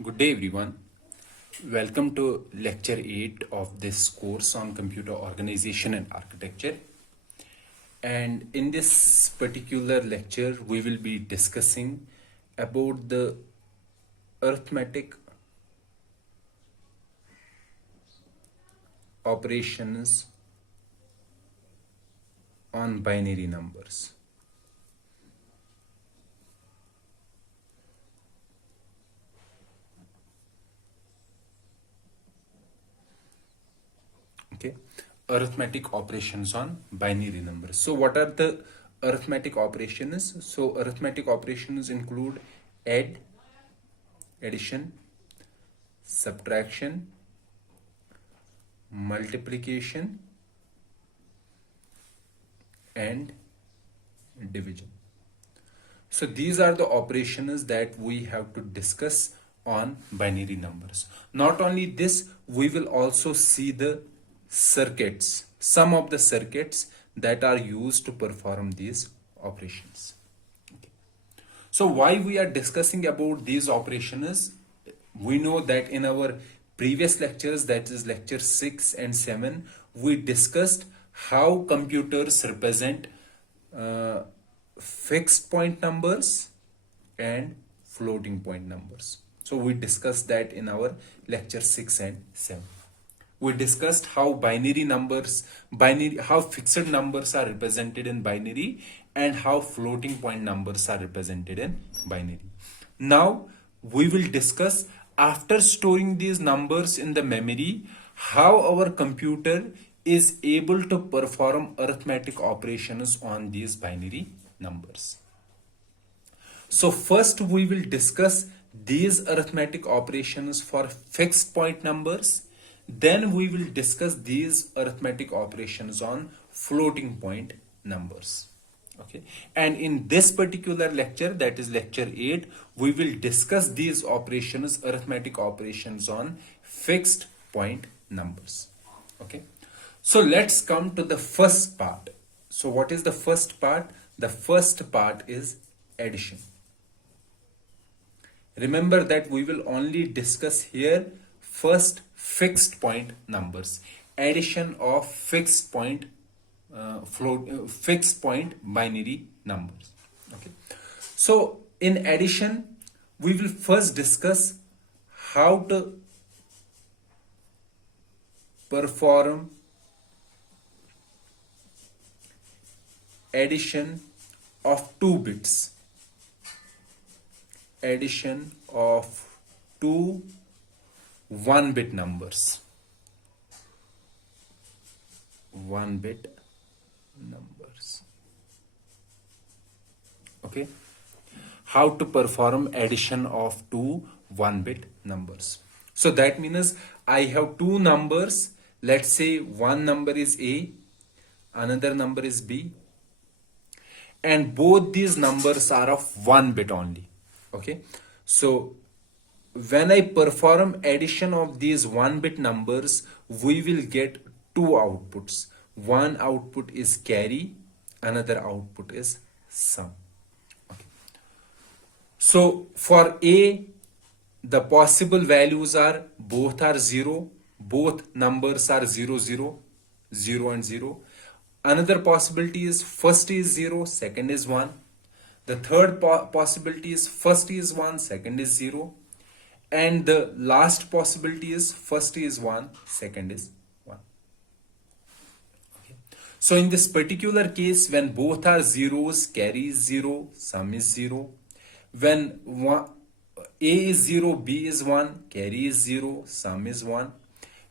Good day, everyone. Welcome to Lecture 8 of this course on Computer Organization and Architecture. And in this particular lecture, we will be discussing about the arithmetic operations on binary numbers. Okay, arithmetic operations on binary numbers. So what are the arithmetic operations? So arithmetic operations include addition, subtraction, multiplication, and division. So these are the operations that we have to discuss on binary numbers. Not only this, we will also see the circuits, some of the circuits that are used to perform these operations. Okay. So why we are discussing about these operations? We know that in our previous lectures, that is lecture 6 and 7, we discussed how computers represent fixed point numbers and floating point numbers. So we discussed that in our lecture 6 and 7. We discussed how how fixed numbers are represented in binary and how floating point numbers are represented in binary. Now we will discuss, after storing these numbers in the memory, how our computer is able to perform arithmetic operations on these binary numbers. So first we will discuss these arithmetic operations for fixed point numbers. Then we will discuss these arithmetic operations on floating point numbers. Okay. And in this particular lecture, that is lecture 8, we will discuss these operations, arithmetic operations on fixed point numbers. Okay. So let's come to the first part. So what is the first part? The first part is addition. Remember that we will only discuss here first fixed point numbers, addition of fixed point fixed point binary numbers. Okay. So in addition, we will first discuss how to perform addition of 2 bits. Addition of 2 1-bit numbers. 1-bit numbers. Okay. How to perform addition of 2 1-bit numbers. So that means I have 2 numbers. Let's say one number is A, another number is B, and both these numbers are of 1 bit only. Okay. So when I perform addition of these 1-bit numbers, we will get 2 outputs. One output is carry, another output is sum. Okay. So for A, the possible values are both are 0, both numbers are 0, 0, 0 and 0. Another possibility is first is 0, second is 1. The third possibility is first is 1, second is 0. And the last possibility is first is 1, second is 1. Okay. So in this particular case, when both are zeros, carry is 0, sum is 0. When A is 0, B is 1, carry is 0, sum is 1.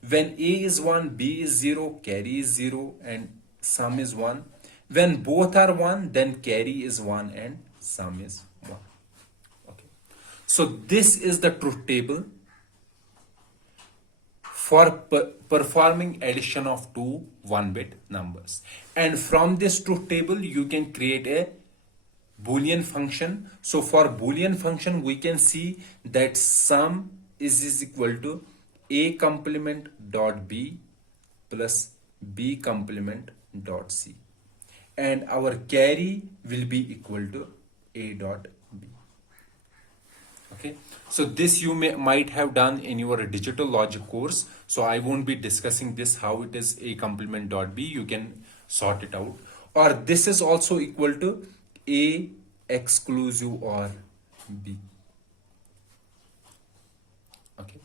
When A is 1, B is 0, carry is 0, and sum is 1. When both are 1, then carry is 1 and sum is 1. Okay. So this is the truth table for performing addition of 2 1-bit numbers. And from this truth table, you can create a Boolean function. So for Boolean function, we can see that sum is equal to A complement dot B plus B complement dot C. And our carry will be equal to A dot B. Okay, so this you might have done in your digital logic course, so I won't be discussing this how it is a complement dot b. You can sort it out. Or this is also equal to a exclusive or b. Okay,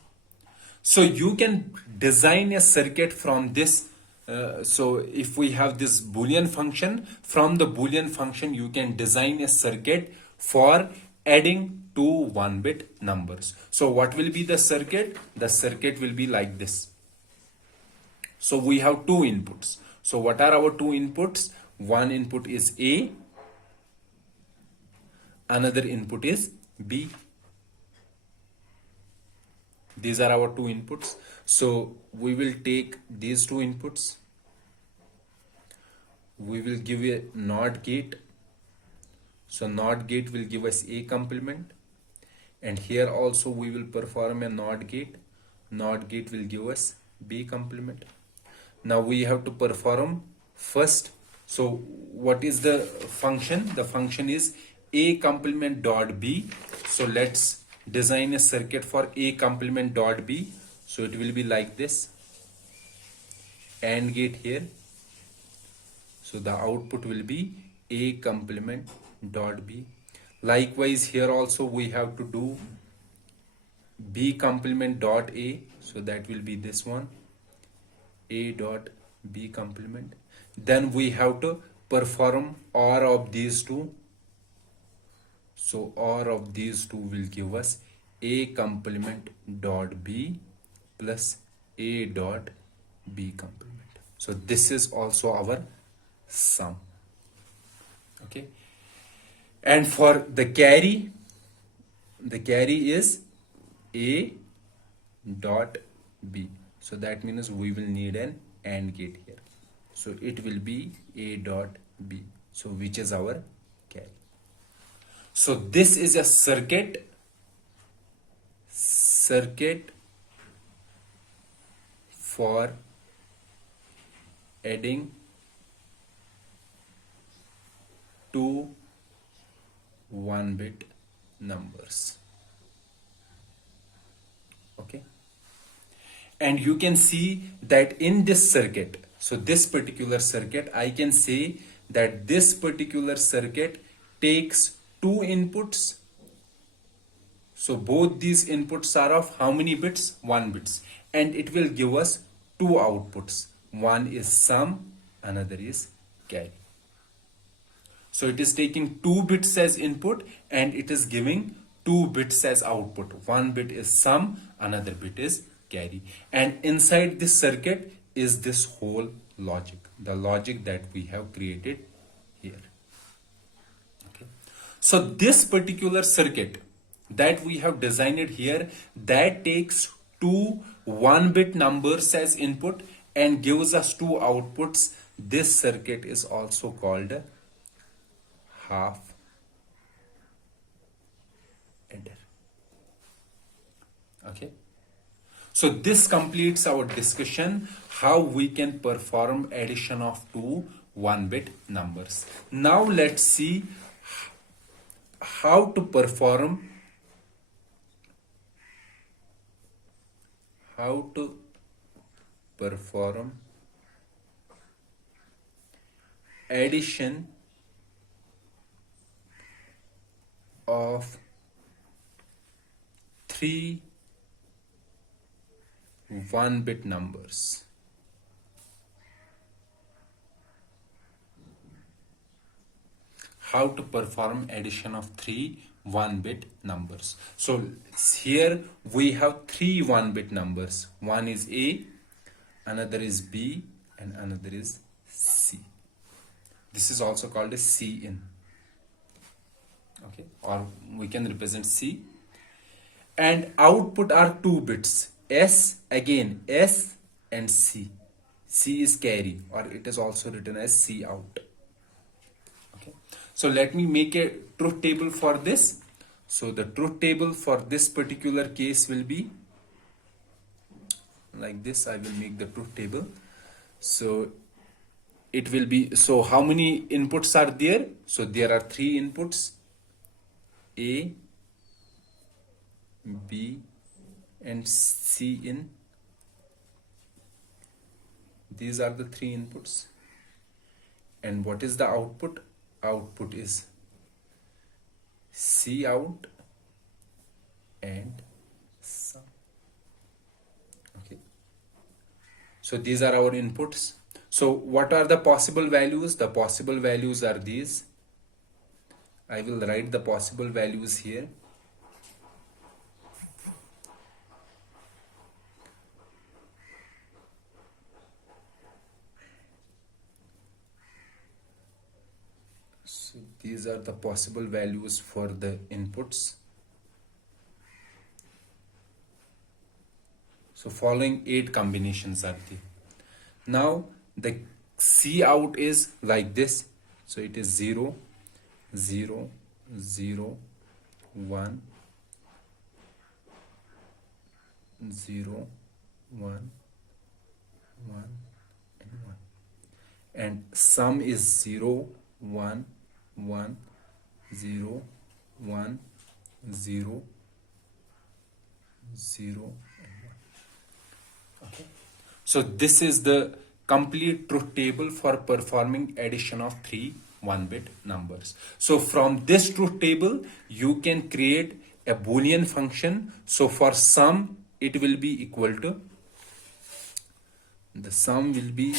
so you can design a circuit from this. So if we have this Boolean function, from the Boolean function you can design a circuit for adding two 1-bit numbers. So what will be the circuit? The circuit will be like this. So we have two inputs. So what are our two inputs? One input is A, another input is B. These are our two inputs. So we will take these two inputs. We will give a NOT gate. So NOT gate will give us A complement. And here also we will perform a NOT gate. NOT gate will give us B complement. Now we have to perform first. So what is the function? The function is A complement dot B. So let's design a circuit for A complement dot B. So it will be like this. AND gate here. So the output will be A complement dot B. Likewise here also we have to do B complement dot A. So that will be this one. A dot B complement. Then we have to perform OR of these two. So OR of these two will give us A complement dot B plus A dot B complement. So this is also our sum. Okay. And for the carry is A dot B. So that means we will need an AND gate here. So it will be A dot B. So which is our carry. So this is a circuit for adding two 1-bit numbers. Okay. And you can see that in this circuit, so this particular circuit, I can say that this particular circuit takes two inputs. So both these inputs are of how many bits? 1 bits. And it will give us two outputs. One is sum, another is carry. So it is taking 2 bits as input and it is giving 2 bits as output. 1 bit is sum, another bit is carry. And inside this circuit is this whole logic, the logic that we have created here. Okay. So this particular circuit that we have designed here, that takes two 1-bit numbers as input and gives us two outputs. This circuit is also called half adder. Okay. So this completes our discussion how we can perform addition of two 1-bit numbers. Now let's see how to perform addition of three 1-bit numbers. How to perform addition of three 1-bit numbers. So here we have three 1-bit numbers. One is A, another is B, and another is C. This is also called a C in. Okay, or we can represent C. And output are 2 bits. S, again S and C. C is carry, or it is also written as C out. Okay. So let me make a truth table for this. So the truth table for this particular case will be like this. I will make the truth table. So it will be, so how many inputs are there? So there are 3 inputs, A, B and C in. These are the three inputs. And what is the output? Output is C out and sum. Okay. So these are our inputs. So what are the possible values? The possible values are these. I will write the possible values here. So these are the possible values for the inputs. So following 8 combinations are there. Now the C out is like this. So it is 0, 0, 0, 1, 0, 1, 1, and 1. And sum is 0, 1, 1, 0, 1, 0, 0, and 1. Okay. So this is the complete truth table for performing addition of 3 1-bit numbers. So from this truth table, you can create a Boolean function. So for sum, it will be equal to, the sum will be,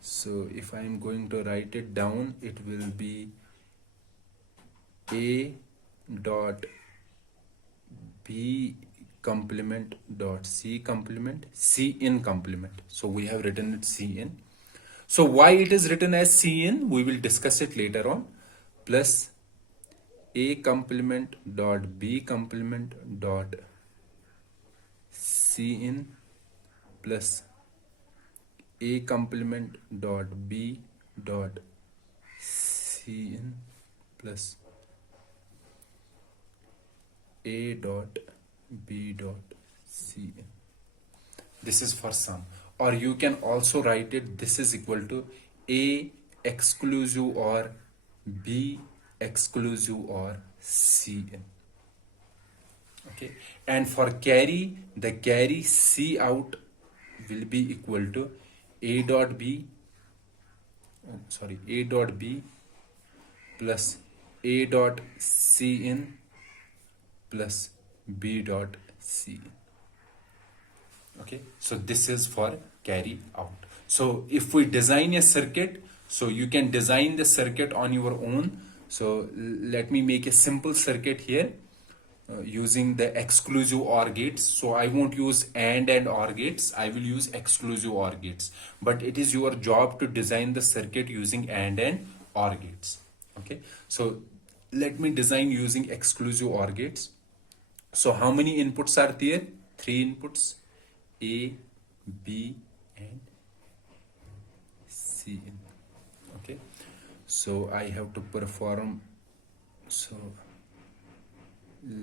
so if I am going to write it down, it will be A dot B complement dot C complement, C in complement. So we have written it C in. So why it is written as C in, we will discuss it later on. Plus A complement dot B complement dot C in plus A complement dot B dot C in plus A dot B dot C in. This is for sum. Or you can also write it, this is equal to A exclusive or B exclusive or C in. Okay. And for carry, the carry C out will be equal to A dot B, A dot B plus A dot C in plus B dot C in. Okay, so this is for carry out. So if we design a circuit, so you can design the circuit on your own. So let me make a simple circuit here using the exclusive OR gates. So I won't use AND and OR gates. I will use exclusive OR gates. But it is your job to design the circuit using AND and OR gates. Okay, so let me design using exclusive OR gates. So how many inputs are there? 3 inputs. A, B, and C in. Okay, so I have to perform, so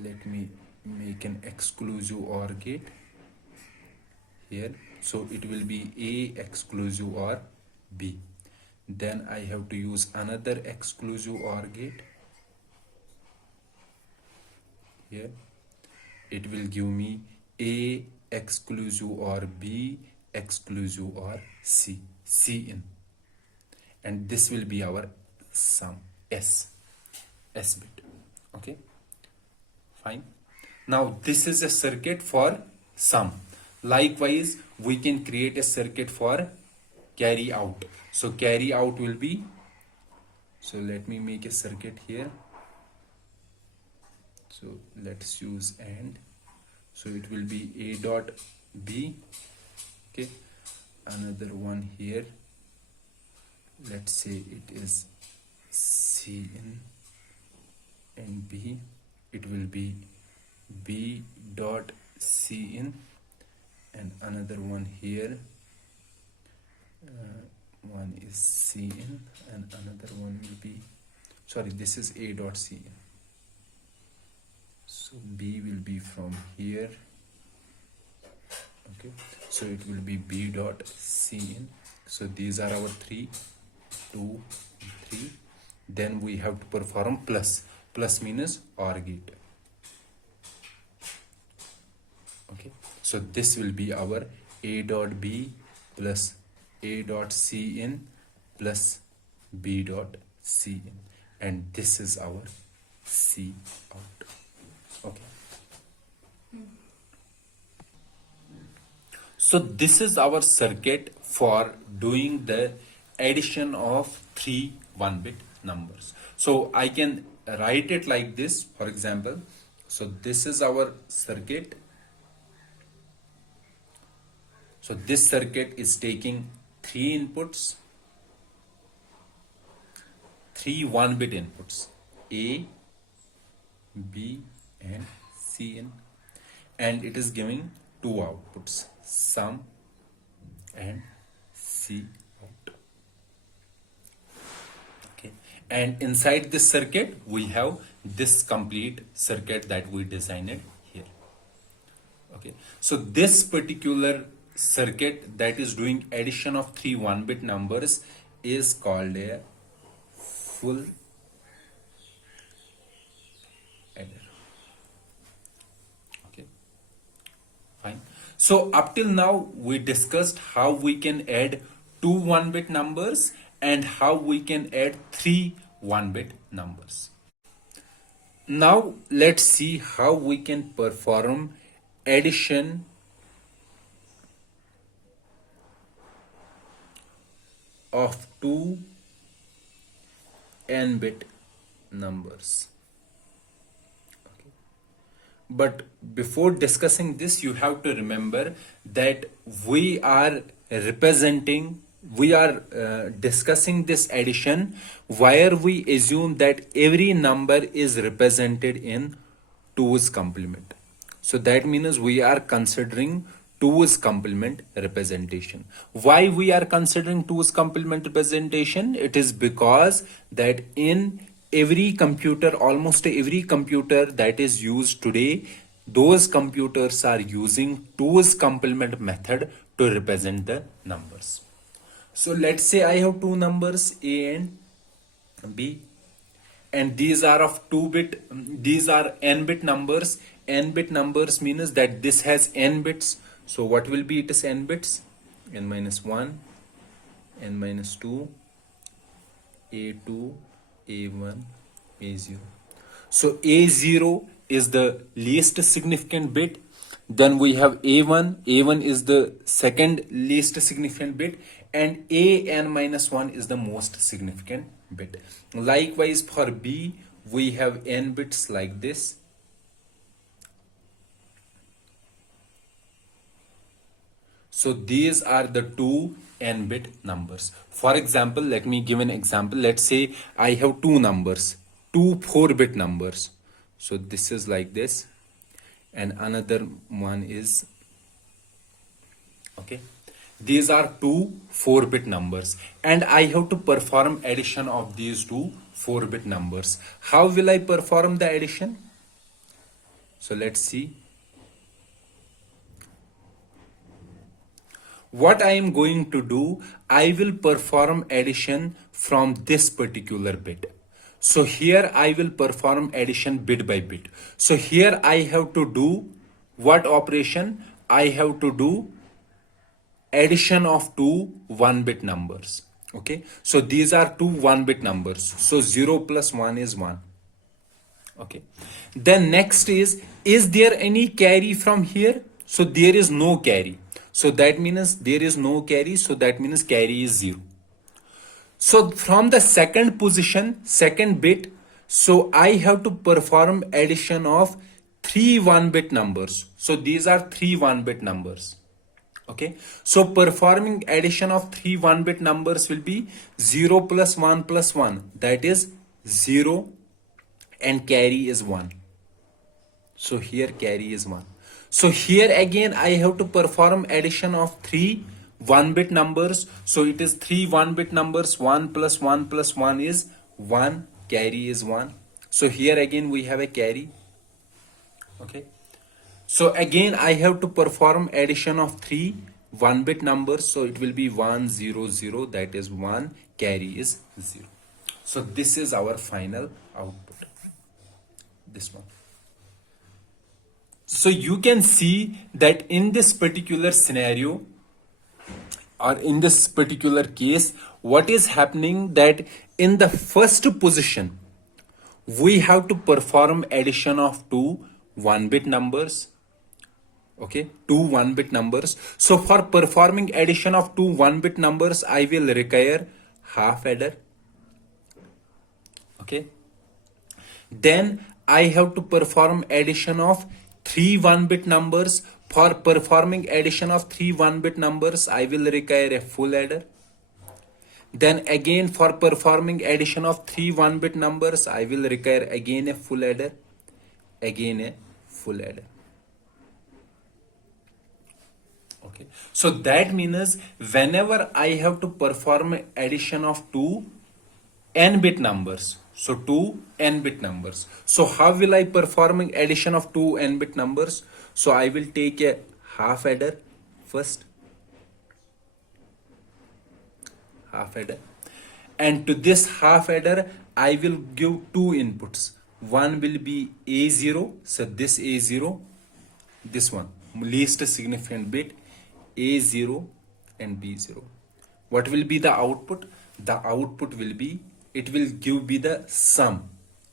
let me make an exclusive OR gate here. So it will be A exclusive OR B. Then I have to use another exclusive OR gate here. It will give me A exclusive or B exclusive or C in, and this will be our sum S bit. Okay, fine. Now this is a circuit for sum. Likewise, we can create a circuit for carry out. So carry out will be, so let me make a circuit here. So let's use AND. So it will be A dot B. Okay, another one here. Let's say it is C in and B. It will be B dot C in, and another one here. One is C in and another one will be, sorry, this is A dot C in. So B will be from here. Okay, so it will be B dot C in. So these are our 3, 2, 3. Then we have to perform plus. plus means OR gate. Okay, so this will be our A dot B plus A dot C in plus B dot C in, and this is our C out. Okay. So this is our circuit for doing the addition of three 1-bit numbers. So I can write it like this, for example. So this is our circuit. So this circuit is taking three inputs, three 1-bit inputs, A, B, and C in, and it is giving two outputs, sum and C out. Okay, and inside this circuit we have this complete circuit that we designed here. Okay, so this particular circuit that is doing addition of three 1-bit numbers is called a full adder. Okay, fine. So up till now we discussed how we can add two 1-bit numbers and how we can add three 1-bit numbers. Now let's see how we can perform addition of two n-bit numbers. Okay. But before discussing this, you have to remember that we are discussing this addition where we assume that every number is represented in 2's complement. So that means we are considering 2's complement representation. Why we are considering 2's complement representation? It is because that in every computer, almost every computer that is used today, those computers are using 2's complement method to represent the numbers. So let's say I have two numbers A and B, and these are of 2-bit, these are n-bit numbers. N-bit numbers means that this has n bits. So what will be it is n bits? N minus 1, n minus 2, A2, A1, A0. So A0 is the least significant bit. Then we have A1. A1 is the second least significant bit. And An minus 1 is the most significant bit. Likewise for B, we have n bits like this. So these are the two n-bit numbers. For example, let me give an example. Let's say I have two numbers, two 4-bit numbers. So this is like this, and another one is, okay. These are two 4-bit numbers, and I have to perform addition of these two 4-bit numbers. How will I perform the addition? So let's see. What I am going to do, I will perform addition from this particular bit. So here I will perform addition bit by bit. So here I have to do what operation? I have to do addition of two 1-bit numbers. Okay, so these are two 1-bit numbers. So 0 plus 1 is 1. Okay, then next is there any carry from here? So there is no carry. So that means there is no carry. So that means carry is 0. So from the second position, second bit, so I have to perform addition of three 1-bit numbers. So these are three 1-bit numbers. Okay, so performing addition of three 1-bit numbers will be 0 plus 1 plus 1. That is 0, and carry is 1. So here carry is 1. So here again I have to perform addition of three 1-bit numbers. So it is three 1-bit numbers. 1 plus 1 plus 1 is 1. Carry is 1. So here again we have a carry. Okay. So again I have to perform addition of three 1-bit numbers. So it will be 1 0 0. That is 1. Carry is 0. So this is our final output. this one. So you can see that in this particular scenario, or in this particular case, what is happening, that in the first position we have to perform addition of two 1-bit numbers. Okay, two 1-bit numbers. So for performing addition of two 1-bit numbers, I will require half adder. Okay, then I have to perform addition of three 1-bit numbers. For performing addition of three 1-bit numbers, I will require a full adder. Then again, for performing addition of three 1-bit numbers, I will require again a full adder, again a full adder. Okay, so that means whenever I have to perform addition of two n-bit numbers, so two n-bit numbers. So how will I performing addition of two n-bit numbers? So I will take a half adder first, half adder, and to this half adder I will give two inputs. One will be A0, so this A0, this one, least significant bit, A0 and B0. What will be the output? The output will be, it will give me the sum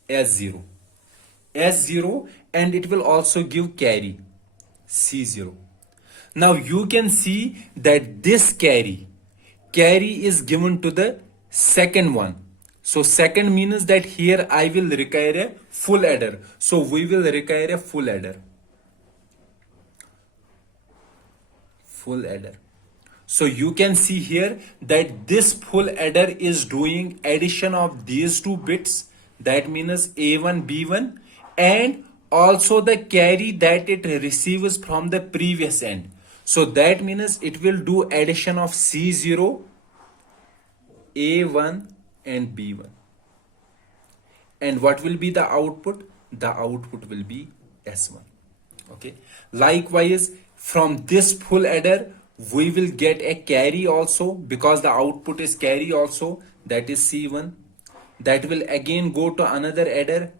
S0, S0, and it will also give carry C0. Now you can see that this carry is given to the second one. So second means that here I will require a full adder. So we will require a full adder. Full adder. So you can see here that this full adder is doing addition of these two bits. That means A1, B1, and also the carry that it receives from the previous end. So that means it will do addition of C0, A1 and B1. And what will be the output? The output will be S1. Okay. Likewise, from this full adder, we will get a carry also, because the output is carry also, that is C1. That will again go to another adder,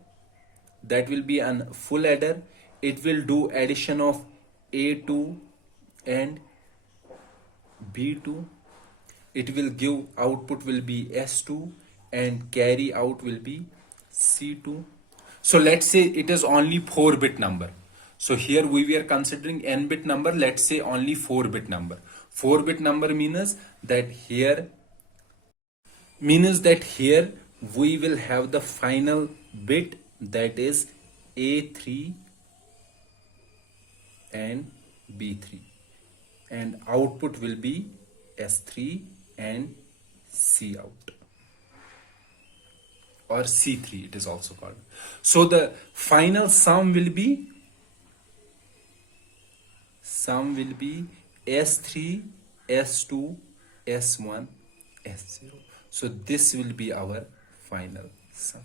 that will be a full adder. It will do addition of A2 and B2. It will give output will be S2 and carry out will be C2. So let's say it is only 4-bit number. So here we were considering n-bit number, let's say only 4-bit number. 4-bit number means that here we will have the final bit, that is A3 and B3, and output will be S3 and C out, or C3 it is also called. So the final sum will be S3, S2, S1, S0. So this will be our final sum.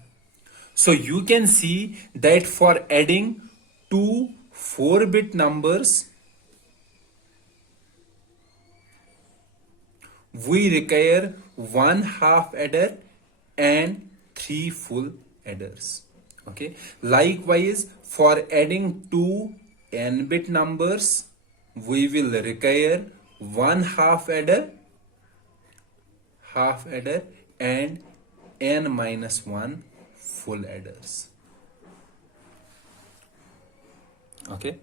So you can see that for adding two 4-bit numbers, we require one half adder and three full adders. Okay. Likewise, for adding two n-bit numbers, we will require one half adder and n minus 1 full adders. Okay.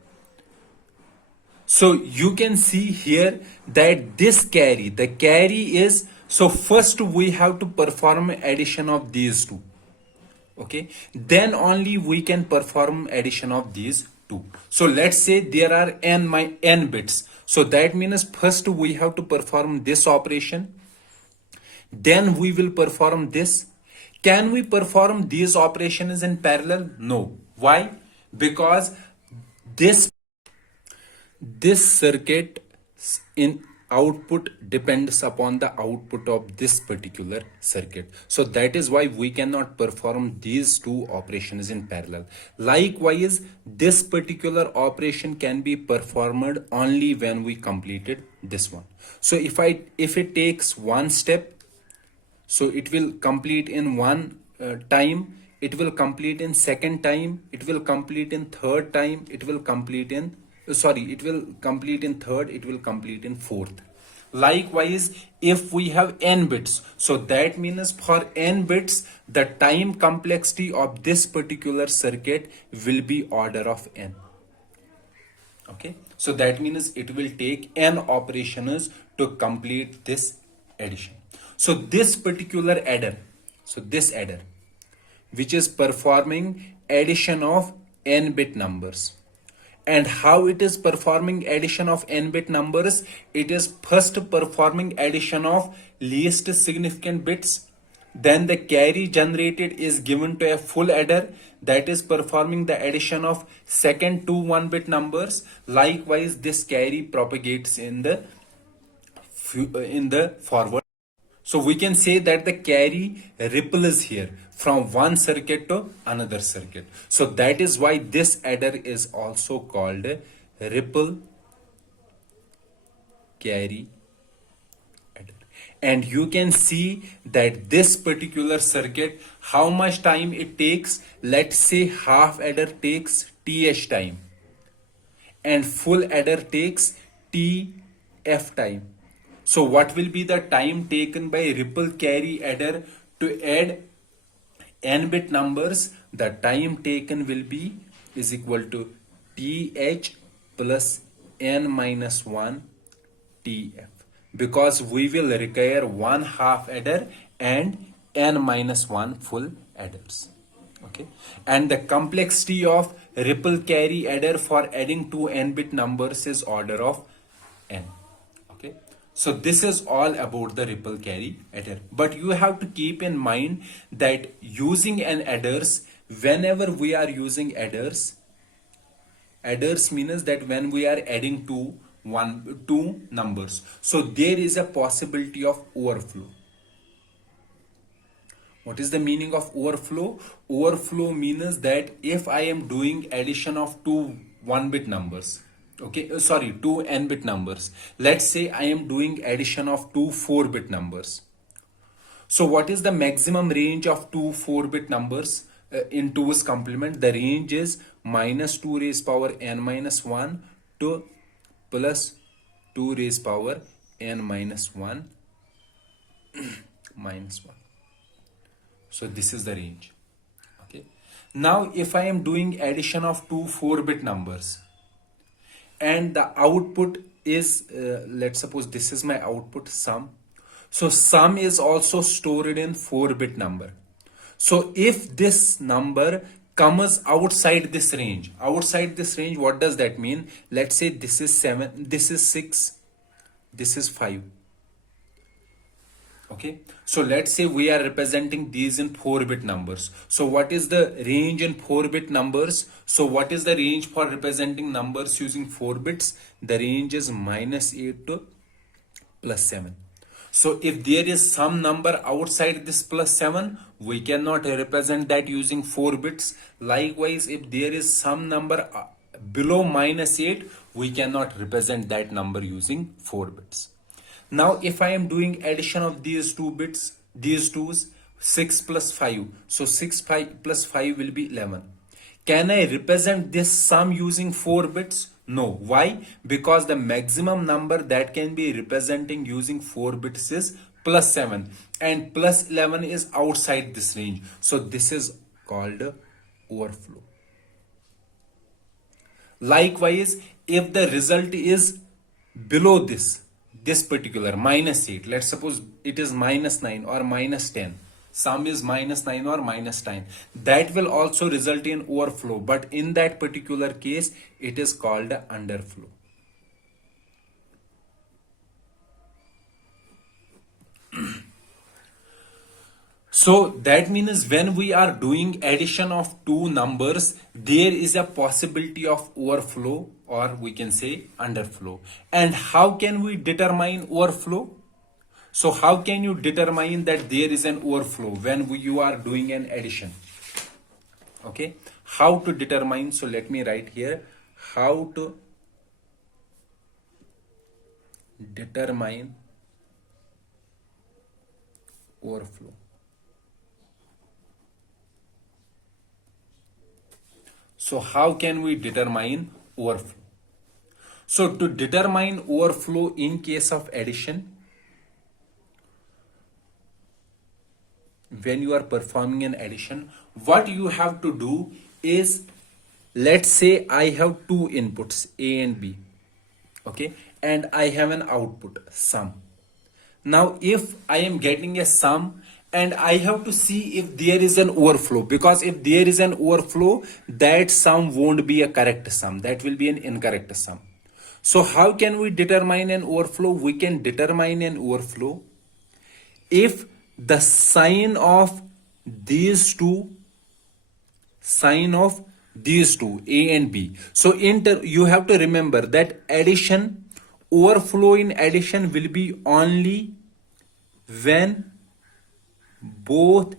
So you can see here that this carry, the carry is, so first we have to perform addition of these two. Okay. Then only we can perform addition of these two. So let's say there are n bits. So that means first we have to perform this operation. Then we will perform this. Can we perform these operations in parallel? No. Why? Because this circuit in output depends upon the output of this particular circuit. So that is why we cannot perform these two operations in parallel. Likewise, this particular operation can be performed only when we completed this one. So if it takes one step, so it will complete in one time. it will complete in second time, it will complete in third time, it will complete in, it will complete in third, it will complete in fourth. Likewise, if we have n bits, so that means for n bits, the time complexity of this particular circuit will be order of n. Okay, so that means it will take n operations to complete this addition. So this particular adder, so this adder, which is performing addition of n bit numbers. And how it is performing addition of n bit numbers? It is first performing addition of least significant bits. Then the carry generated is given to a full adder that is performing the addition of second two 1-bit numbers. Likewise, this carry propagates in the forward. So we can say that the carry ripples here from one circuit to another circuit. So that is why this adder is also called ripple carry adder. And you can see that this particular circuit, how much time it takes. Let's say half adder takes th time and full adder takes tf time. So what will be the time taken by ripple carry adder to add n bit numbers? The time taken will be is equal to th plus n minus 1 tf, because we will require one half adder and n minus 1 full adders. Okay, and the complexity of ripple carry adder for adding two n bit numbers is order of n. Okay, so this is all about the ripple carry adder. But you have to keep in mind that using an adders, whenever we are using adders means that when we are adding two numbers, so there is a possibility of overflow. What is the meaning of overflow? Overflow means that if I am doing addition of two 1-bit numbers, okay, two n-bit numbers. Let's say I am doing addition of two 4-bit numbers. So what is the maximum range of two 4-bit numbers in 2's complement? The range is minus 2 raised power n minus 1 to plus 2 raised power n minus 1 minus 1. So this is the range. Okay. Now if I am doing addition of two 4-bit numbers and the output is, let's suppose this is my output sum. So sum is also stored in 4-bit number. So if this number comes outside this range, what does that mean? Let's say this is 7, this is 6, this is 5. Okay, so let's say we are representing these in 4-bit numbers. So what is the range in 4-bit numbers? So what is the range for representing numbers using 4 bits? The range is minus 8 to plus 7. So if there is some number outside this plus 7, we cannot represent that using 4 bits. Likewise, if there is some number below minus 8, we cannot represent that number using 4 bits. Now if I am doing addition of these two bits, these twos, 6 plus 5. So 6 plus 5 will be 11. Can I represent this sum using 4 bits? No. Why? Because the maximum number that can be representing using 4 bits is plus 7. And plus 11 is outside this range. So this is called overflow. Likewise, if the result is below this particular minus 8, let's suppose it is minus 9 or minus 10, sum is minus 9 or minus 10, that will also result in overflow, but in that particular case it is called underflow. So that means when we are doing addition of two numbers, there is a possibility of overflow, or we can say underflow. And how can we determine overflow? So how can you determine that there is an overflow when you are doing an addition? Okay, how to determine? So let me write here how to determine overflow. So how can we determine overflow? So to determine overflow in case of addition, when you are performing an addition, what you have to do is, let's say I have two inputs A and B, okay, and I have an output sum. Now if I am getting a sum and I have to see if there is an overflow, because if there is an overflow, that sum won't be a correct sum, that will be an incorrect sum. So how can we determine an overflow? We can determine an overflow if the sign of these two A and B. So you have to remember that addition, overflow in addition will be only when both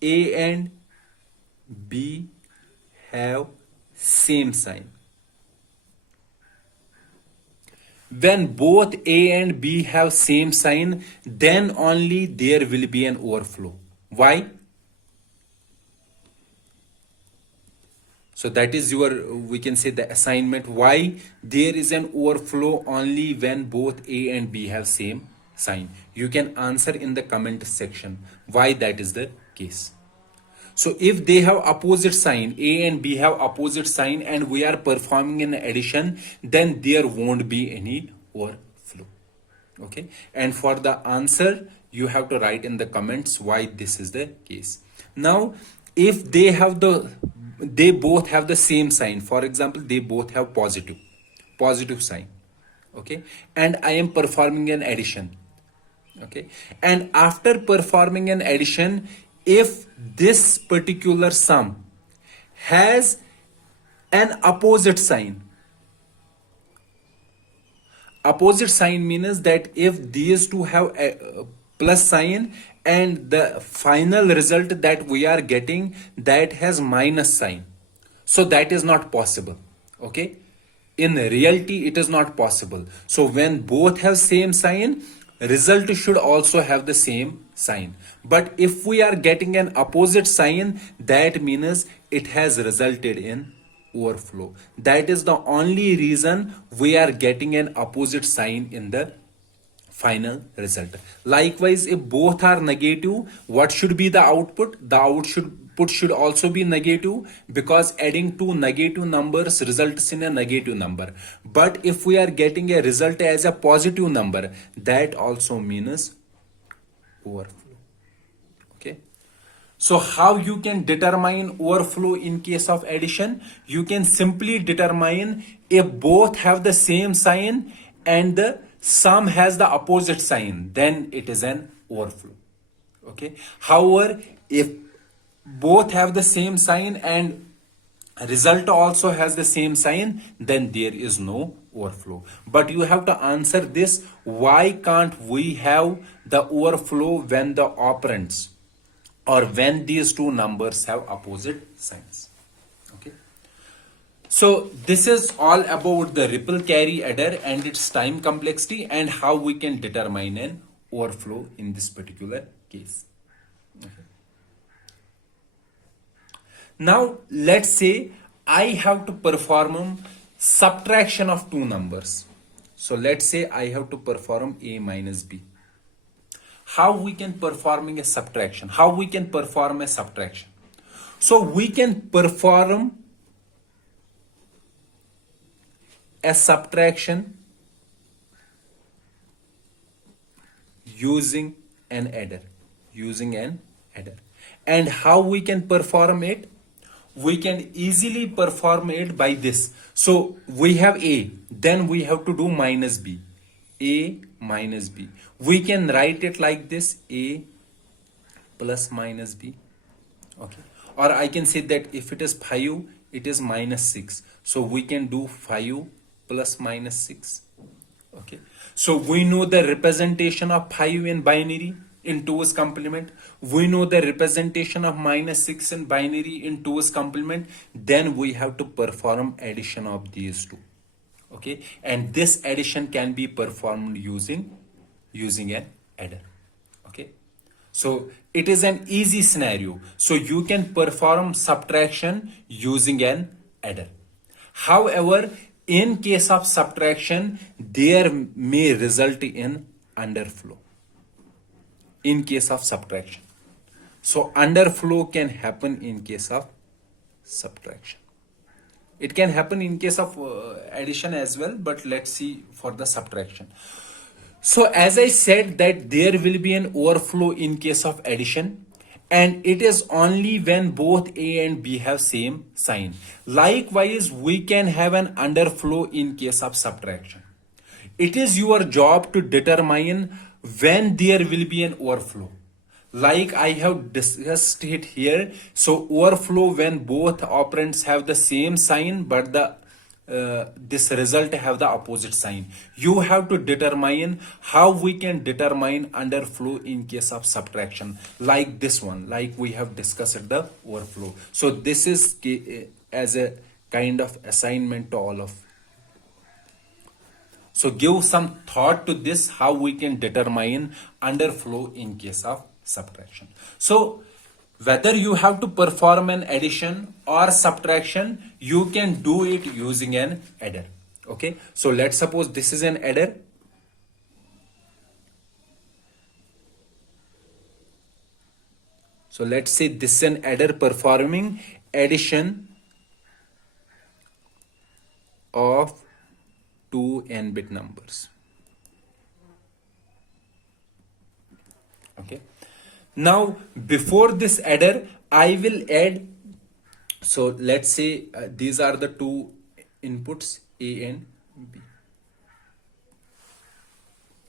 A and B have same sign. When both A and B have same sign, then only there will be an overflow. Why? So that is your, we can say, the assignment. Why there is an overflow only when both A and B have same sign. You can answer in the comment section why that is the case. So if they have opposite sign, A and B have opposite sign, and we are performing an addition, then there won't be any overflow. Okay. And for the answer, you have to write in the comments why this is the case. Now, if they both have the same sign, for example, they both have positive sign. Okay. And I am performing an addition. Okay. And after performing an addition, if this particular sum has an opposite sign means that if these two have a plus sign and the final result that we are getting that has minus sign, so that is not possible. Okay, in reality it is not possible. So when both have same sign, result should also have the same sign. But if we are getting an opposite sign, that means it has resulted in overflow. That is the only reason we are getting an opposite sign in the final result. Likewise, if both are negative, what should be the output? The output should also be negative, because adding two negative numbers results in a negative number. But if we are getting a result as a positive number, that also means overflow. Okay. So how you can determine overflow in case of addition? You can simply determine if both have the same sign and the sum has the opposite sign, then it is an overflow. Okay. However, if both have the same sign and result also has the same sign, then there is no overflow. But you have to answer this: why can't we have the overflow when the operands or when these two numbers have opposite signs? Okay. So this is all about the ripple carry adder and its time complexity and how we can determine an overflow in this particular case. Okay. Now let's say I have to perform subtraction of two numbers. So let's say I have to perform A minus B. How we can performing a subtraction? How we can perform a subtraction? So we can perform a subtraction using an adder. And how we can perform it? We can easily perform it by this. So we have A, then we have to do minus B. A minus B. We can write it like this: A plus minus B. Okay. Or I can say that if it is 5, it is minus 6. So we can do 5 plus minus 6. Okay. So we know the representation of 5 in binary in 2's complement. We know the representation of minus 6 in binary in 2's complement. Then we have to perform addition of these two. Okay. And this addition can be performed using an adder. Okay. So it is an easy scenario. So you can perform subtraction using an adder. However, in case of subtraction, there may result in underflow. In case of subtraction. So underflow can happen in case of subtraction. It can happen in case of addition as well, but let's see for the subtraction. So as I said that there will be an overflow in case of addition, and it is only when both A and B have same sign. Likewise, we can have an underflow in case of subtraction. It is your job to determine when there will be an overflow. Like I have discussed it here. So overflow when both operands have the same sign but the this result have the opposite sign. You have to determine how we can determine underflow in case of subtraction, like this one, like we have discussed the overflow. So this is as a kind of assignment to all of. So give some thought to this, how we can determine underflow in case of subtraction. So whether you have to perform an addition or subtraction, you can do it using an adder. Okay, so let's suppose this is an adder. So let's say this is an adder performing addition of two n-bit numbers. Okay. Now, before this adder, I will add, so let's say these are the two inputs A and B.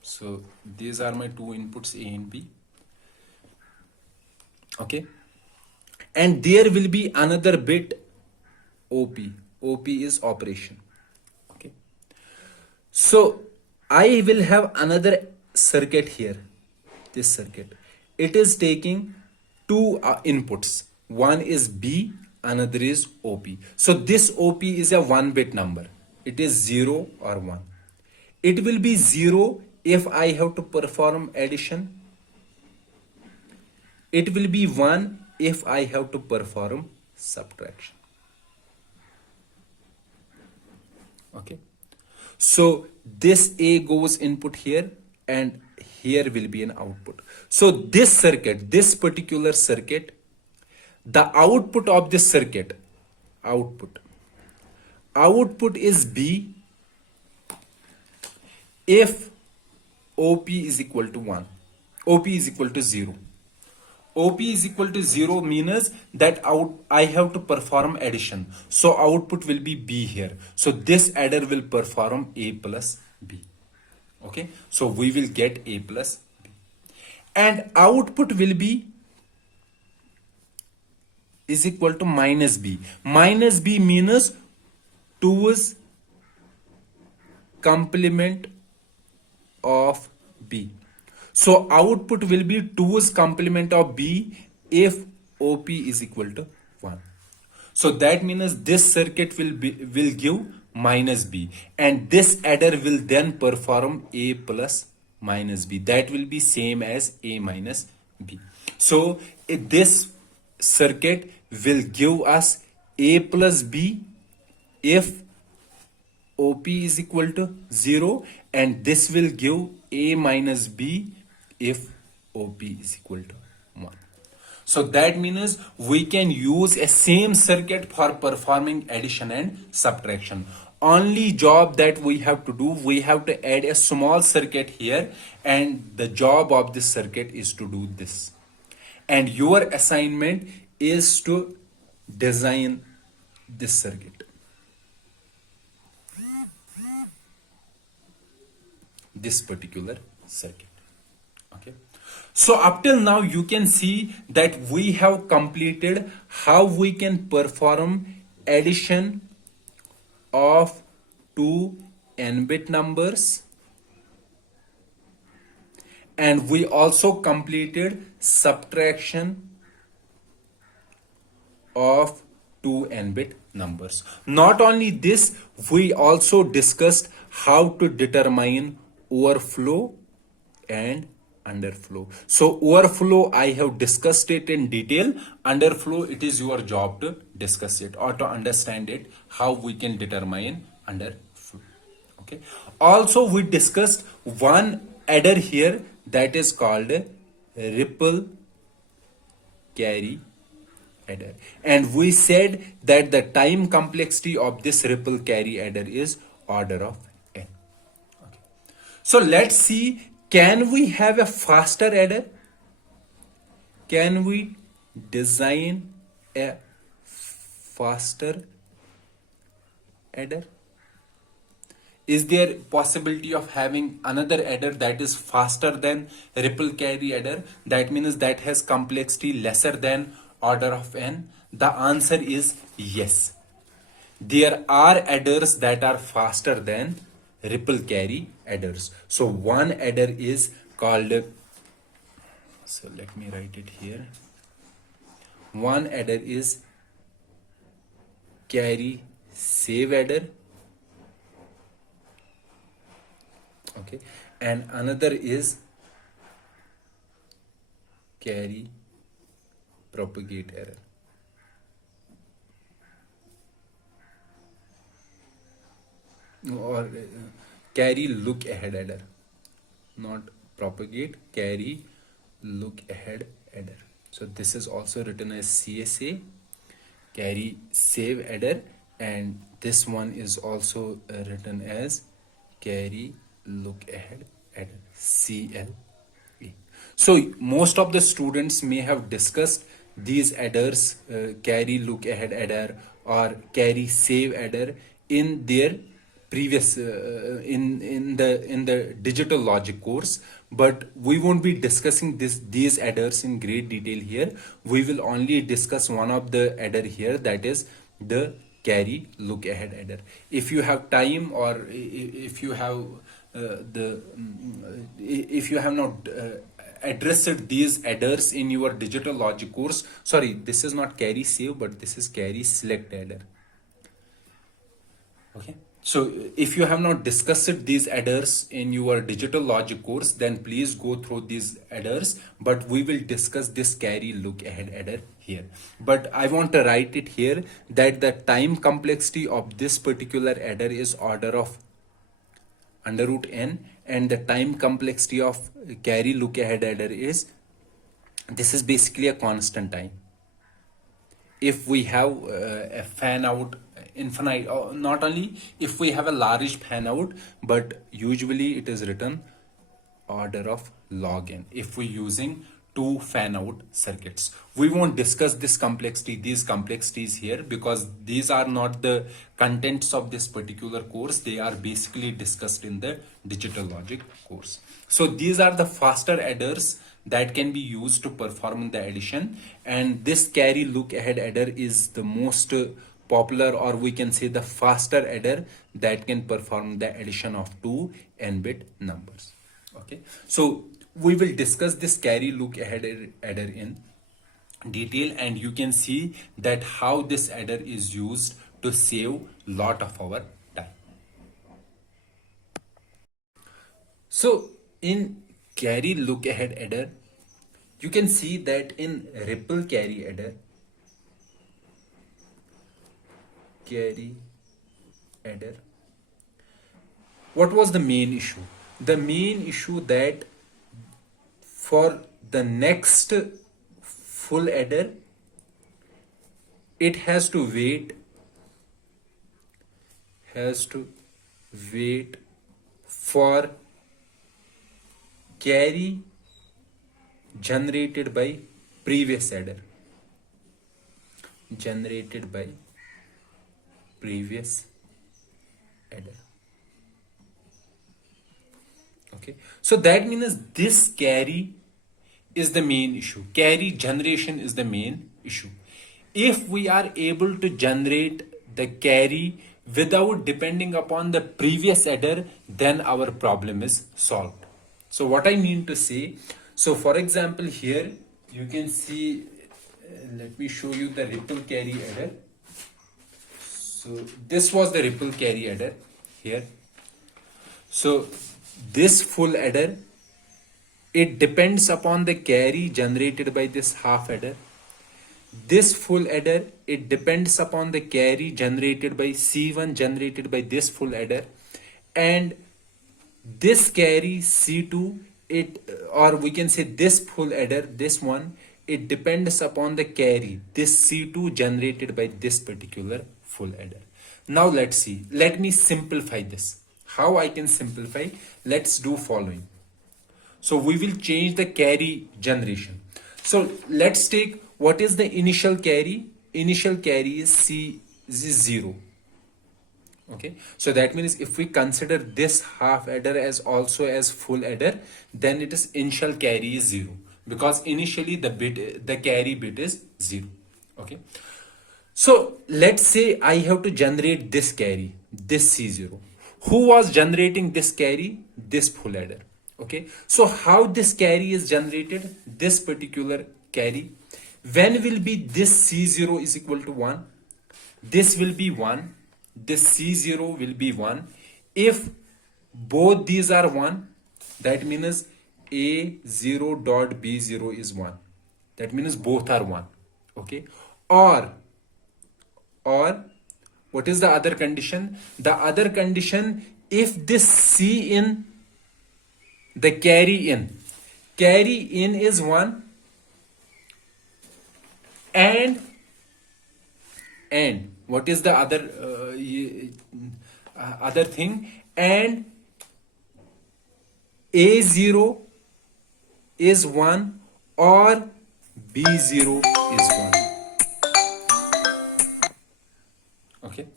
So these are my two inputs A and B. Okay. And there will be another bit OP. OP is operation. Okay. So I will have another circuit here, this circuit. It is taking two inputs. One is B, another is OP. So this OP is a 1-bit number. It is 0 or 1. It will be 0 if I have to perform addition. It will be 1 if I have to perform subtraction. Okay. So this A goes input here and here will be an output. So this circuit, this particular circuit, the output of this circuit, output is B if OP is equal to 1, OP is equal to 0. OP is equal to 0 means that I have to perform addition. So output will be B here. So this adder will perform A plus B. Okay, so we will get A plus B. And output will be is equal to minus B. Minus B means 2's complement of B. So output will be 2's complement of B if OP is equal to 1. So that means this circuit will give minus B, and this adder will then perform A plus minus B. That will be same as A minus B. So this circuit will give us A plus B if OP is equal to 0, and this will give A minus B if OP is equal to 1. So that means we can use a same circuit for performing addition and subtraction. Only job that we have to do, we have to add a small circuit here, and the job of this circuit is to do this. And your assignment is to design this circuit. This particular circuit. Okay. So up till now you can see that we have completed how we can perform addition of two n-bit numbers, and we also completed subtraction of two n-bit numbers. Not only this, we also discussed how to determine overflow and underflow. So overflow, I have discussed it in detail. Underflow, it is your job to discuss it or to understand it, how we can determine underflow. Okay. Also, we discussed one adder here that is called ripple carry adder, and we said that the time complexity of this ripple carry adder is order of n. So let's see, can we have a faster adder? Can we design a faster adder? Is there possibility of having another adder that is faster than ripple carry adder? That means that has complexity lesser than order of n. The answer is yes. There are adders that are faster than ripple carry adders. So one adder is called, so let me write it here. One adder is carry save adder. Okay, and another is carry propagate error. Or carry look ahead adder, not propagate, carry look ahead adder. So this is also written as CSA, carry save adder, and this one is also written as carry look ahead adder, CLA. So most of the students may have discussed these adders, carry look ahead adder or carry save adder, in their previous in the digital logic course, but we won't be discussing these adders in great detail here. We will only discuss one of the adder here, that is the carry look ahead adder. If you have time, or if you have if you have not addressed these adders in your digital logic course, sorry, this is not carry save, but this is carry select adder. Okay, so if you have not discussed these adders in your digital logic course, then please go through these adders, but we will discuss this carry look ahead adder here. But I want to write it here that the time complexity of this particular adder is order of under root n, and the time complexity of carry look ahead adder is, this is basically a constant time. If we have a fan out infinite, or not only if we have a large fan out, but usually it is written order of log n if we're using two fan out circuits. We won't discuss these complexities here, because these are not the contents of this particular course. They are basically discussed in the digital logic course. So these are the faster adders that can be used to perform the addition, and this carry look ahead adder is the most popular, or we can say the faster adder that can perform the addition of two n-bit numbers. Okay, so we will discuss this carry look ahead adder in detail, and you can see that how this adder is used to save lot of our time. So in carry look ahead adder, you can see that in ripple carry adder, what was the main issue? The main issue that for the next full adder, it has to wait for carry generated by previous adder. Okay, so that means this carry is the main issue. Carry generation is the main issue. If we are able to generate the carry without depending upon the previous adder, then our problem is solved. So what I mean to say, so for example here you can see, let me show you the ripple carry adder. So this was the ripple carry adder here. So this full adder it depends upon the carry generated by this half adder. This full adder, it depends upon the carry generated by C1 generated by this full adder, and this carry C2, it, or we can say this full adder, this one, it depends upon the carry, this C2 generated by this particular full adder. Now let's see, let me simplify this. How I can simplify? Let's do following. So we will change the carry generation. So let's take, what is the initial carry? Initial carry is C is 0. Okay, so that means if we consider this half adder as also as full adder, then it is initial carry is 0, because initially the carry bit is 0. Okay, so let's say I have to generate this carry, this C0. Who was generating this carry? This full adder. Okay, so how this carry is generated? This particular carry, when will be this C0 is equal to 1? This will be 1. This C0 will be 1. If both these are 1, that means A0 dot B0 is 1. That means both are 1. Okay, or what is the other condition? The other condition, if this C in, the carry in is 1, and what is the other thing, and A0 is 1 or B0 is 1. Okay,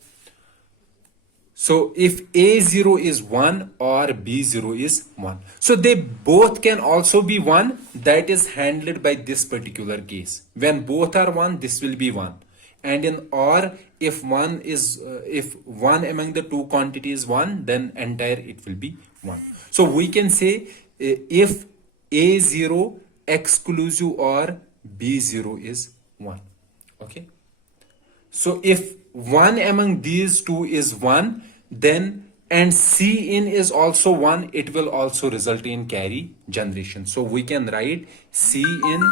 so if A0 is 1 or B0 is 1, so they both can also be 1. That is handled by this particular case. When both are 1, this will be 1. And in OR, if one is if one among the two quantities is 1, then entire it will be 1. So we can say if A0 exclusive or B0 is 1. Okay, so if one among these two is 1, then and C in is also 1, it will also result in carry generation. So we can write C in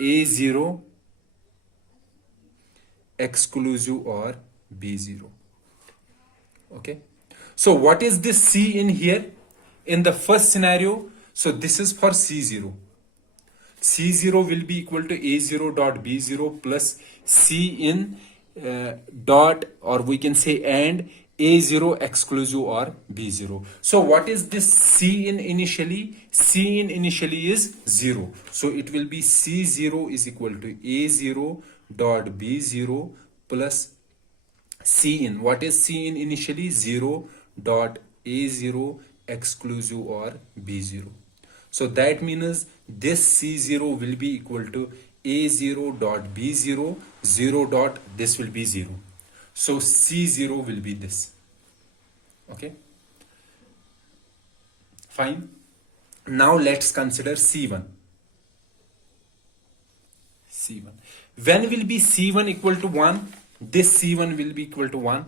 A0 exclusive or B0. Okay, so what is this C in here? In the first scenario, so this is for C0. C0 will be equal to A0 dot B0 plus C in dot, or we can say and A0 exclusive or B0. So what is this C in initially? C in initially is 0. So it will be C0 is equal to A0 dot B0 plus C in. What is C in initially? 0 dot A0 exclusive or B0. So that means this C0 will be equal to A0 dot B0, 0 dot, this will be 0. So C0 will be this. Okay, fine. Now let's consider C1. When will be C1 equal to 1? This C1 will be equal to 1.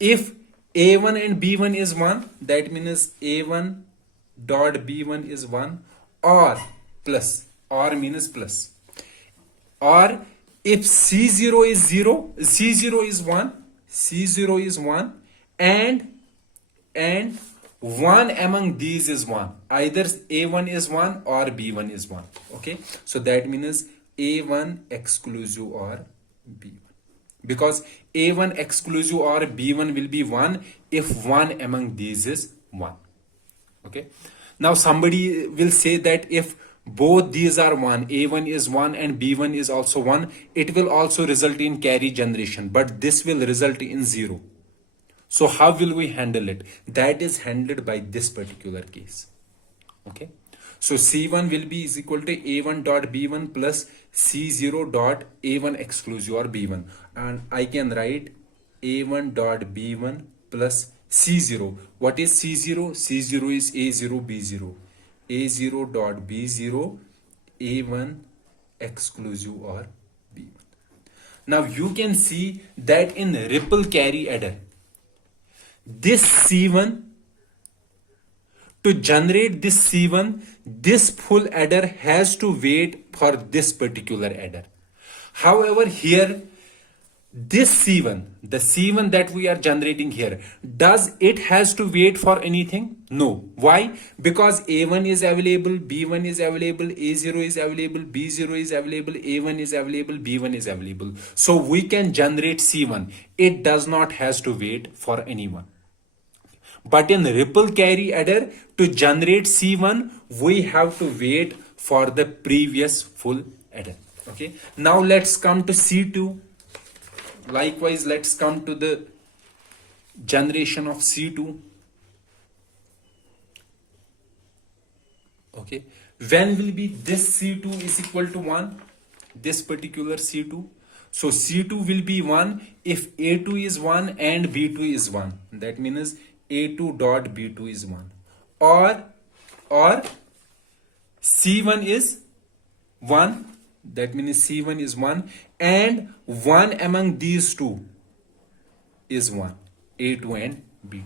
If A1 and B1 is 1, that means A1 dot B1 is 1, or plus, or means plus. Or if C0 is 0, C0 is 1, C0 is 1, and 1 among these is 1. Either A1 is 1 or B1 is 1. Okay, so that means A1 exclusive or B1. Because A1 exclusive or B1 will be 1 if 1 among these is 1. Okay, now somebody will say that if both these are 1, A1 is 1 and B1 is also 1, it will also result in carry generation, but this will result in 0. So how will we handle it? That is handled by this particular case. Okay, so C1 will be is equal to A1 dot B1 plus C0 dot A1 exclusive or B1, and I can write A1 dot B1 plus C0. What is C0? C0 is A0 B0. A0 dot B0 A1 exclusive or B1. Now you can see that in ripple carry adder, this C1 to generate this C1, this full adder has to wait for this particular adder. However, here, this C1, the C1 that we are generating here, does it has to wait for anything? No. Why? Because A1 is available, B1 is available, A0 is available, B0 is available, A1 is available, B1 is available. So we can generate C1. It does not has to wait for anyone. But in ripple carry adder, to generate C1, we have to wait for the previous full adder. Okay. Now let's come to C2. Likewise, let's come to the generation of C2. Okay. When will be this C2 is equal to 1? This particular C2. So C2 will be 1 if A2 is 1 and B2 is 1. That means A2 dot B2 is 1. Or C1 is 1. That means C1 is 1 and 1 among these two is 1. A2 and B2.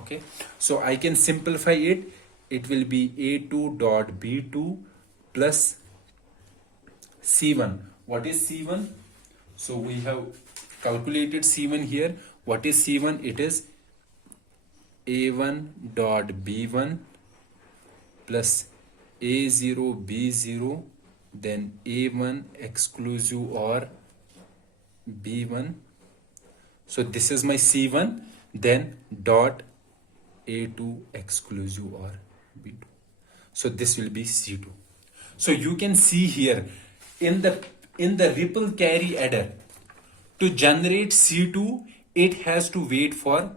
Okay. So I can simplify it. It will be A2 dot B2 plus C1. What is C1? So we have calculated C1 here. What is C1? It is A1 dot B1 plus A0 B0, then A1 exclusive or B1. So this is my C1, then dot A2 exclusive or B2. So this will be C2. So you can see here in the ripple carry adder, to generate C2, it has to wait for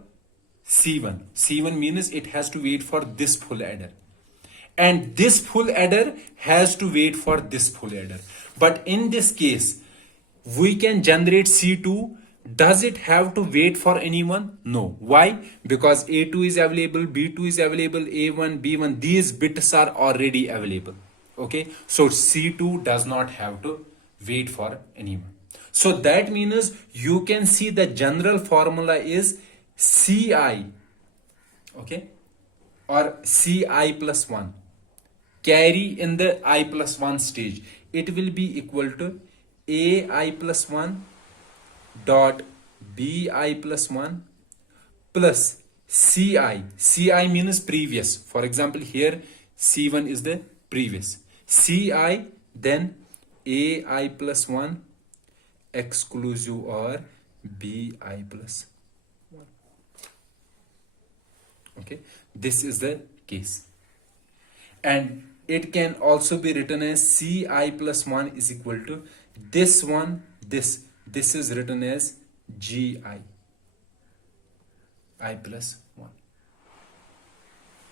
C1. C1 means it has to wait for this full adder. And this full adder has to wait for this full adder. But in this case, we can generate C2. Does it have to wait for anyone? No. Why? Because A2 is available, B2 is available, A1, B1. These bits are already available. Okay. So C2 does not have to wait for anyone. So that means you can see the general formula is Ci. Okay. Or Ci plus 1. Carry in the I plus 1 stage. It will be equal to AI plus 1 dot BI plus 1 plus CI. CI means previous. For example, here C1 is the previous. CI then AI plus 1 exclusive or BI plus 1. Okay. This is the case. And it can also be written as Ci plus 1 is equal to this one, this is written as Gi, I plus 1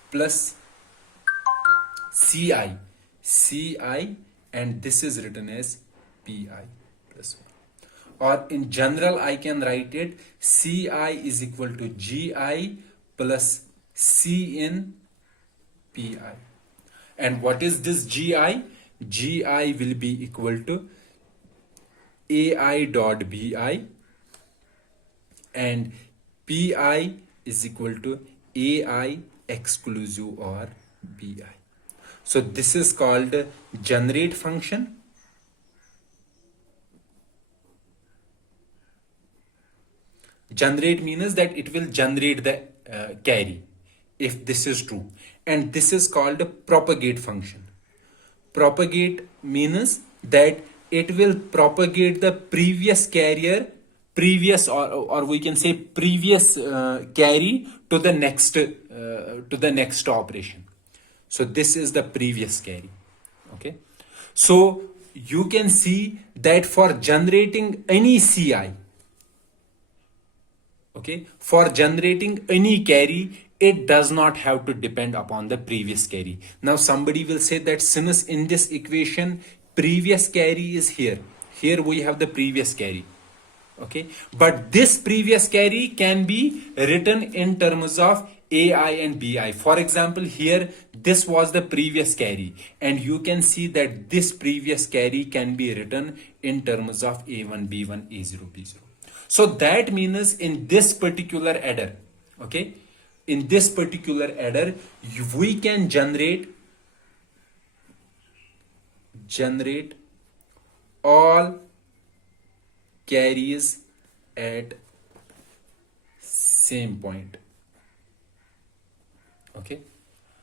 plus Ci, and this is written as Pi plus 1. Or in general, I can write it Ci is equal to Gi plus C in Pi. And what is this Gi? Gi will be equal to AI dot Bi and Pi is equal to AI exclusive or Bi. So this is called generate function. Generate means that it will generate the carry if this is true. And this is called a propagate function. Propagate means that it will propagate the previous carrier, or we can say previous carry to the next operation. So this is the previous carry. Okay. So you can see that for generating any Ci, okay, for generating any carry, it does not have to depend upon the previous carry. Now somebody will say that since in this equation previous carry is here we have the previous carry. Okay, but this previous carry can be written in terms of AI and BI. For example, here this was the previous carry, and you can see that this previous carry can be written in terms of A1, B1, A0, B0. So that means in this particular adder, okay, in this particular adder, we can generate all carries at same point. Okay,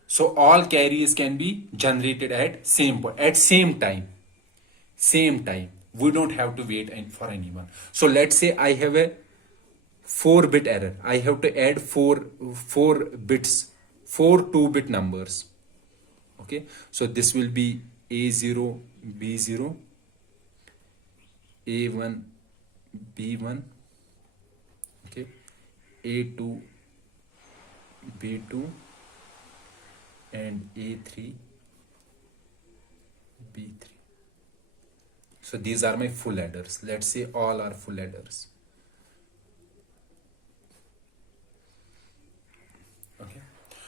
so all carries can be generated at same point, at same time. We don't have to wait for anyone. So let's say I have a 4-bit error. I have to add four bits, 2-bit numbers. Okay, so this will be A0 B0, A1 B1, okay, A2 B2, and A3 B3. So these are my full adders. Let's say all are full adders. Okay,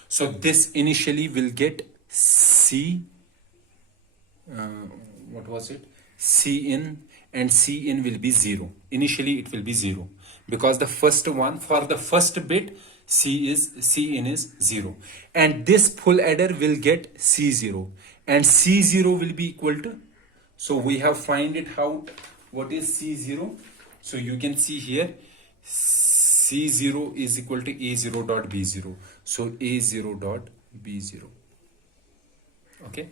so this initially will get C, what was it, C in, and C in will be 0. Initially it will be 0 because the first one, for the first bit, C in is 0, and this full adder will get C0, and C0 will be equal to, so we have find it out what is C0. So you can see here C0 is equal to A0 dot B0. So A0 dot B0. Okay,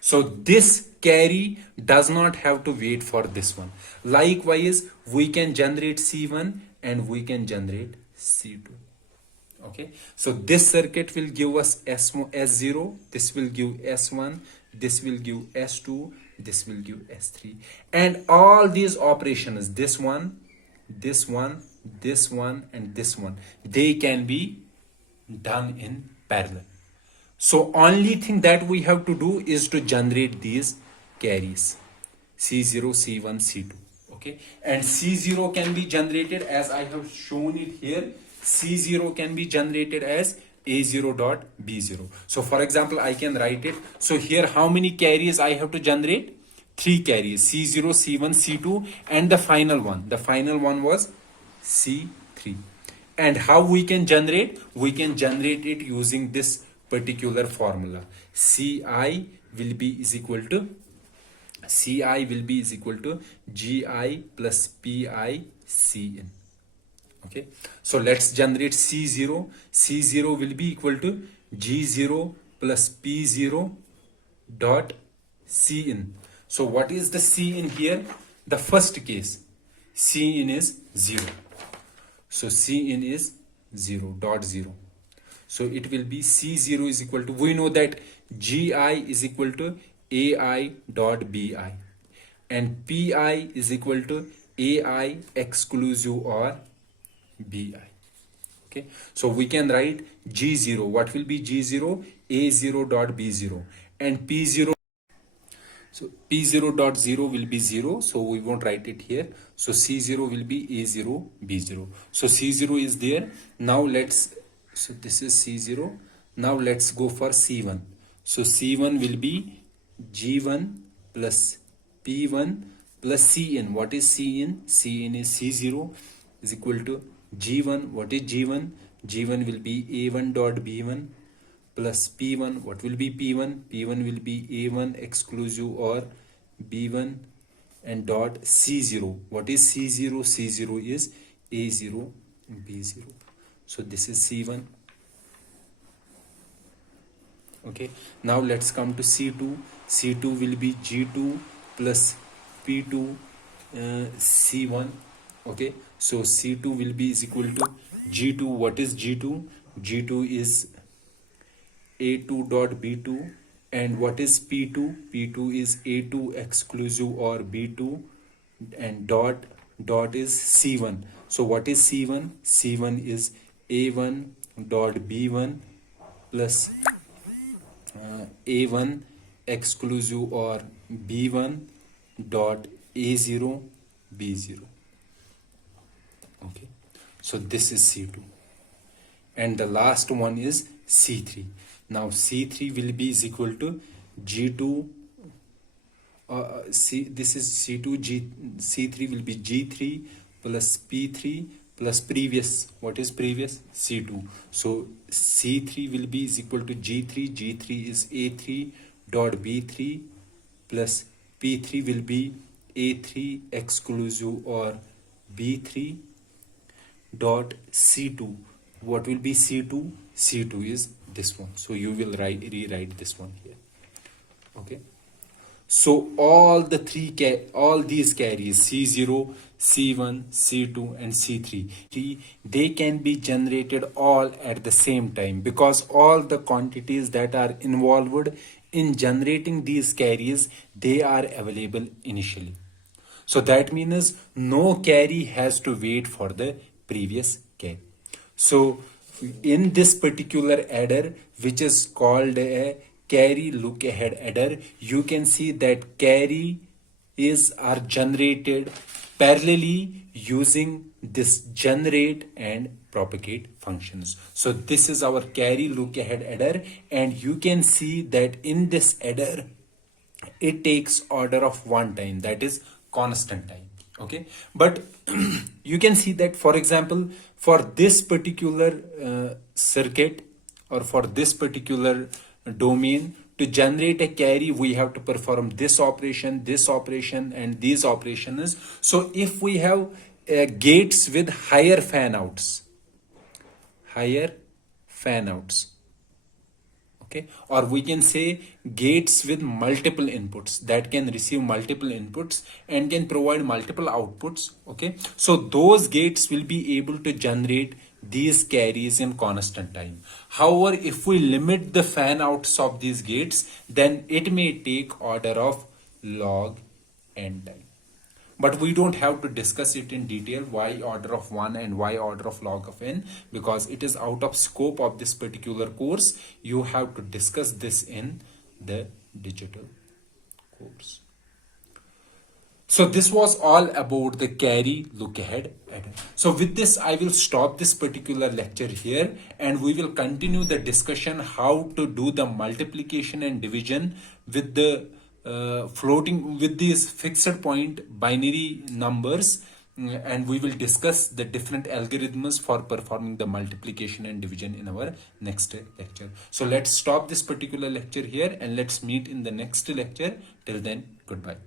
so this carry does not have to wait for this one. Likewise, we can generate C1 and we can generate C2. Okay, so this circuit will give us S0, this will give S1, this will give S2, this will give S3, and all these operations, this one, this one, this one, and this one, they can be done in parallel. So only thing that we have to do is to generate these carries, C0, C1, C2. Okay, and C0 can be generated as I have shown it here. C0 can be generated as A0 dot B0. So for example, I can write it. So here how many carries I have to generate? 3 carries, C0, C1, C2, and the final one. The final one was C3. And how we can generate? We can generate it using this particular formula. Ci will be is equal to Gi plus Pi Cin. Okay, so let's generate C0. C0 will be equal to G0 plus P0 dot Cin. So what is the Cin here? The first case, Cin is 0. So Cin is 0 dot 0. So it will be C0 is equal to, we know that Gi is equal to Ai dot Bi, and Pi is equal to Ai exclusive or Bi. Okay, so we can write G0. What will be G0? A0 dot B0, and P0. So P0 dot 0 will be 0, so we won't write it here. So C0 will be A0 B0. So C0 is there. Now so this is C0. Now let's go for C1. So C1 will be G1 plus P1 plus Cin. What is Cin? Cin is C0 is equal to G1. What is G1? G1 will be A1 dot B1 plus P1. What will be P1? P1 will be A1 exclusive or B1 and dot C0. What is C0? C0 is A0 B0. So this is C1. Okay, now let's come to C2. C2 will be G2 plus P2 C1. Okay, so C2 will be is equal to G2. What is G2? G2 is A2 dot B2. And what is P2? P2 is A2 exclusive or B2 and dot is C1. So what is C1? C1 is A1 dot B1 plus A1 exclusive or B1 dot A0 B0. Okay, so this is C2, and the last one is C3. Now C3 will be is equal to G2. This is C2. C3 will be G3 plus P3 plus previous. What is previous? C2. So C3 will be is equal to G3. G3 is A3 dot B3 plus P3 will be A3 exclusive or B3 dot C2. What will be C2? C2 is this one. So you will rewrite this one here. Okay. So all these carries C0, C1, C2 and C3, they can be generated all at the same time because all the quantities that are involved in generating these carries, they are available initially. So that means no carry has to wait for the previous carry. So in this particular adder, which is called a carry look ahead adder, you can see that carry are generated parallelly using this generate and propagate functions. So this is our carry look ahead adder, and you can see that in this adder it takes order of one time, that is constant time. Okay, but you can see that, for example, for this particular circuit or for this particular domain, to generate a carry we have to perform this operation and these operations. So if we have gates with higher fan outs, okay, or we can say gates with multiple inputs that can receive multiple inputs and can provide multiple outputs. Okay, so those gates will be able to generate these carries in constant time. However, if we limit the fan outs of these gates, then it may take order of log n time. But we don't have to discuss it in detail, why order of 1 and why order of log of n, because it is out of scope of this particular course. You have to discuss this in the digital course. So this was all about the carry look ahead adder. So with this, I will stop this particular lecture here, and we will continue the discussion how to do the multiplication and division with the floating with these fixed point binary numbers, and we will discuss the different algorithms for performing the multiplication and division in our next lecture. So let's stop this particular lecture here and let's meet in the next lecture. Till then, goodbye.